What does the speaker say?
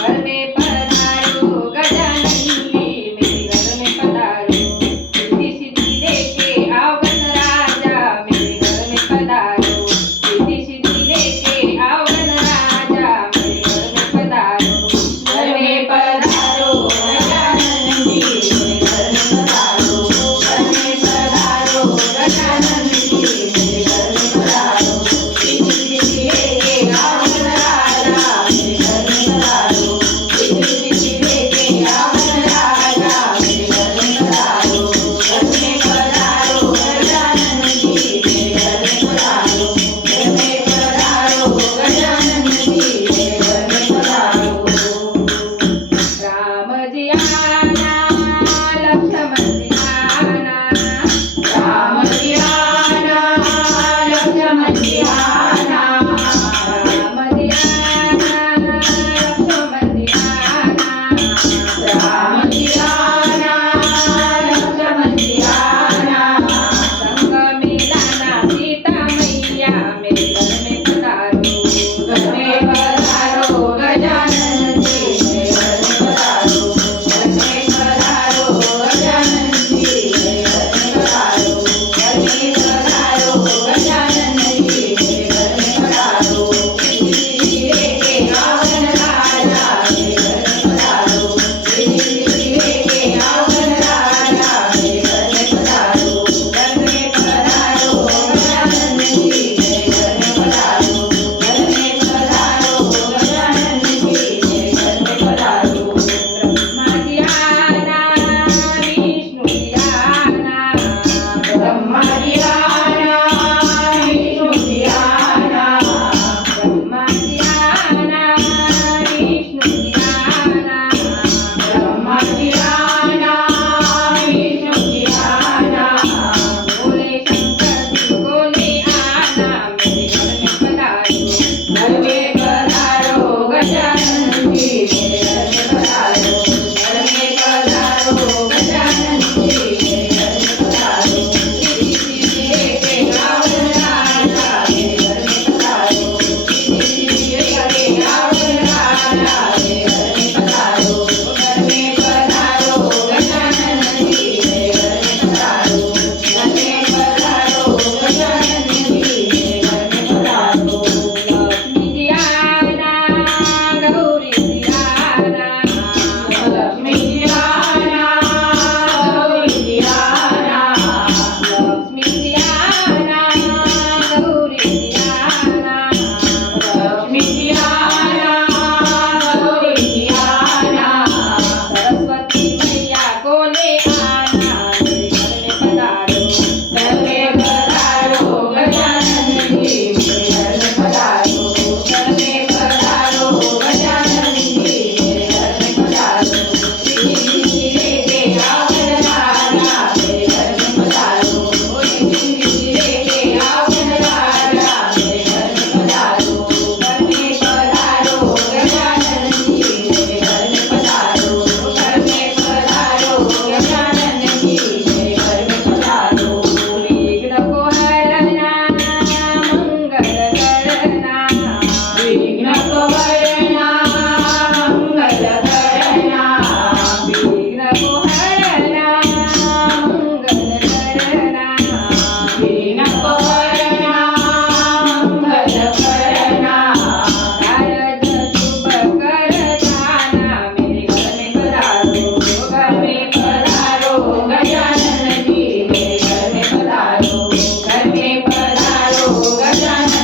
घर में पधारो गजानन जी, मेरे घर में पधारो। रिद्धि सिद्धि लेके आओ गणराजा, मेरे घर में पधारो। रिद्धि सिद्धि लेके आओ गणराजा, मेरे घर में पधारो। घर में पधारो गजानन जी, मेरे घर में पधारो। घर में पधारो गजानन जी, मेरे घर में पधारो। रिद्धि सिद्धि लेके आओ गणराजा, मेरे घर में पधारो। रिद्धि सिद्धि लेके आओ गणराजा, मेरे घर में पधारो। घर में पधारो गजानन जी, मेरे घर में पधारो। घर में पधारो गजानन जी, मेरे घर में पधारो। राम जी आना, लक्ष्मण जी आना। राम जी आना, लक्ष्मण जी आना। राम जी आना, लक्ष्मण जी आना। राम जी आना, लक्ष्मण जी आना। संग में लाना सीता मैया, मेरे घर में पधारो। घर में पधारो गजानन जी, मेरे घर में पधारो। घर में पधारो गजानन जी, मेरे घर में पधारो। घर में पधारो गजानन जी, मेरे घर में पधारो। रिद्धि सिद्धि लेके आओ गणराजा, मेरे घर में पधारो। रिद्धि सिद्धि लेके आओ गणराजा, मेरे घर में पधारो। घर में पधारो गजानन जी, मेरे घर में पधारो। घर में पधारो गजानन जी, मेरे घर में पधारो। ब्रह्मा जी आना, विष्णु जी आना। ब्रह्मा जी आना, विष्णु जी आना। ब्रह्मा जी आना, विष्णु जी आना। ब्रह्मा जी आना, विष्णु जी आना। भोले शंकर जी बोले आना, मेरे घर में पधारो। घर में पधारो गजानन जी, मेरे घर में पधारो। घर में पधारो गजानन जी, मेरे घर में पधारो। रिद्धि सिद्धि लेके आओ गणराजा, मेरे घर में पधारो। रिद्धि सिद्धि लेके आओ गणराजा, मेरे घर में पधारो। घर में पधारो गजानन जी, मेरे घर में पधारो। घर में पधारो गजानन जी, मेरे घर में पधारो। लक्ष्मी जी आना, गौरी जी आना। लक्ष्मी जी आना, गौरी जी आना। लक्ष्मी जी आना, गौरी जी आना। लक्ष्मी जी आना, गौरी जी आना। सरस्वती मैया को ले आना, मेरे घर में पधारो। घर में पधारो गजानन जी, मेरे घर में पधारो। घर में पधारो गजानन जी, मेरे घर में पधारो। रिद्धि सिद्धि लेके आओ गणराजा, मेरे घर में पधारो। रिद्धि सिद्धि लेके आओ गणराजा, मेरे घर में पधारो। घर में पधारो गजानन जी, मेरे घर में पधारो। घर में पधारो गजानन जी, मेरे घर में पधारो। विघ्न को हरना, मंगल करना। विघ्न को हरना, मंगल करना। विघ्न को हरना, मंगल करना। विघ्न को हरना, मंगल करना। कारज शुभ कर जाना, मेरे घर में पधारो। घर में पधारो गजानन जी, मेरे घर में पधारो। घर में पधारो गजानन